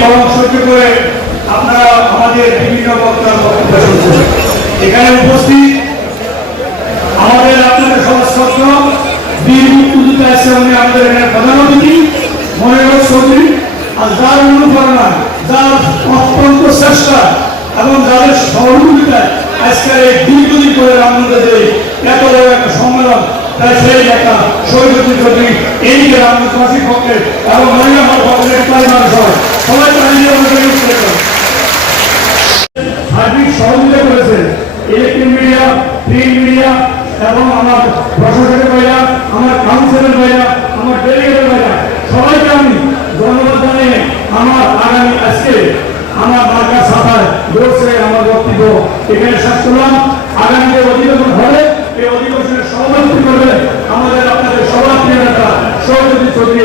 গরম সহ্য করে আপনারা আমাদের বিভিন্ন বক্তার এখানে উপস্থিত আমাদের আপনাদের সদস্য এবং যাদের সহযোগিতায় আজকের এই একটা সম্মেলন, তাই সেই একটা চৌধুরী এই রামমন্দির পক্ষে পক্ষে প্রায় মানুষ সবাই তাই আমাদের সার্বিক সহযোগিতা করেছেন। ইলেকট্রিক মিডিয়া, প্রিন্ট মিডিয়া এবং আমার প্রশাসনের ভাইরা, আমার কাউন্সিলের ভাইরা, আমার ডেলিগেটের ভাইরা। সবাইকে আমি ধন্যবাদ জানিয়ে আমার আগামী আজকে আমার মার্কা সাফায় বলছে আমার বক্তব্য এখানে শেষ করলাম। আগামী যে অধিবেশন হবে, এই অধিবেশনের সভাপতি করবে আমাদের আপনাদের সবার প্রিয় নেতা সৌরজিৎ চৌধুরী